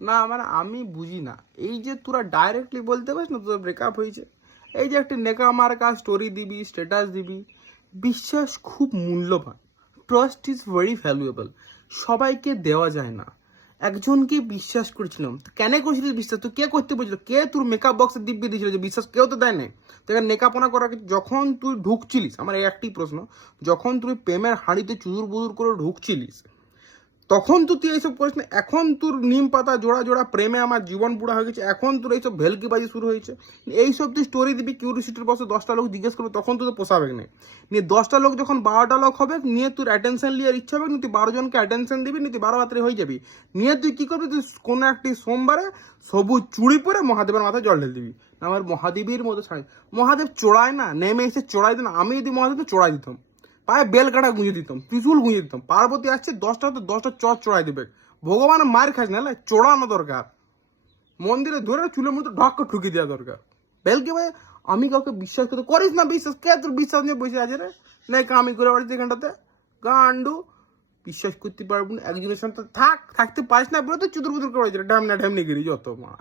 না মানে আমি বুঝি না, এই যে তোরা ডাইরেক্টলি বলতে পারিস না তোর ব্রেকআপ হয়েছে, এই যে একটা নেকা মার্কা স্টোরি দিবি, স্ট্যাটাস দিবি। বিশ্বাস খুব মূল্যবান, ট্রাস্ট ইজ ভেরি ভ্যালুয়েবল, সবাইকে দেওয়া যায় না। একজনকে বিশ্বাস করেছিলাম, তো কেন করেছিলিস বিশ্বাস? তো কে করতে বলছিল? কে তোর মেকআপ বক্সে দিব্যি দিয়েছিল যে বিশ্বাস? কেউ তো দেয় না। তো নেকাপনা করা যখন তুই ঢুকছিলিস, আমার এই একটি প্রশ্ন, যখন তুই প্রেমের হাঁড়িতে চুদুর বুদুর করে ঢুকছিলিস তখন তো তুই এইসব করিস না। এখন তোর নিম পাতা জোড়া জোড়া প্রেমে আমার জীবন পুরা হয়ে গেছে, এখন তোর এইসব ভেলকিবাজি শুরু হয়েছে। এইসব তুই স্টোরি দিবি, কিউরিসিটির বসে 10টা লোক জিজ্ঞেস করবে, তখন তো পোষাবে না। নিয়ে 10টা লোক যখন 12টা লোক হবে, নিয়ে তোর অ্যাটেনশন লিয়ার ইচ্ছা হবে, তুই 12 জনকে অ্যাটেনশন দিবি, তুই 12 রাত্রে হয়ে যাবি। নিয়ে তুই কি করবি? তুই কোনো একটি সোমবারে সবুজ চুড়ি পরে মহাদেবের মাথায় জল ঢেলে দিবি। আমার মহাদেবের মতো ছাড়ি, মহাদেব চড়ায় না, নেমে এসে চড়াই দিন। আমি যদি মহাদেবকে চড়াই দিতাম, পায়ে বেল কাটা গুঁজে দিতাম, ত্রিশুল গুঁজে দিতাম। পার্বতী আসছে 10টা তো 10টা চর চড়াই দিবে। ভগবান মার খাস না, চড়ানো দরকার। মন্দিরে ধরে চুলের মতো ঢক ঠুকি দেওয়া দরকার। বেলকে ভাই আমি কাউকে বিশ্বাস করতে করিস না। বিশ্বাস কে তোর বিশ্বাস নিয়ে বসে আছে রে? নাই আমি করে বাড়িতে এখানটাতে গান্ডু বিশ্বাস করতে পারবো না। একজনের সাথে থাকতে পারিস না বলে তো চুদুর বুদুর করে ঢামনা ঢামনি গিরি যত মা।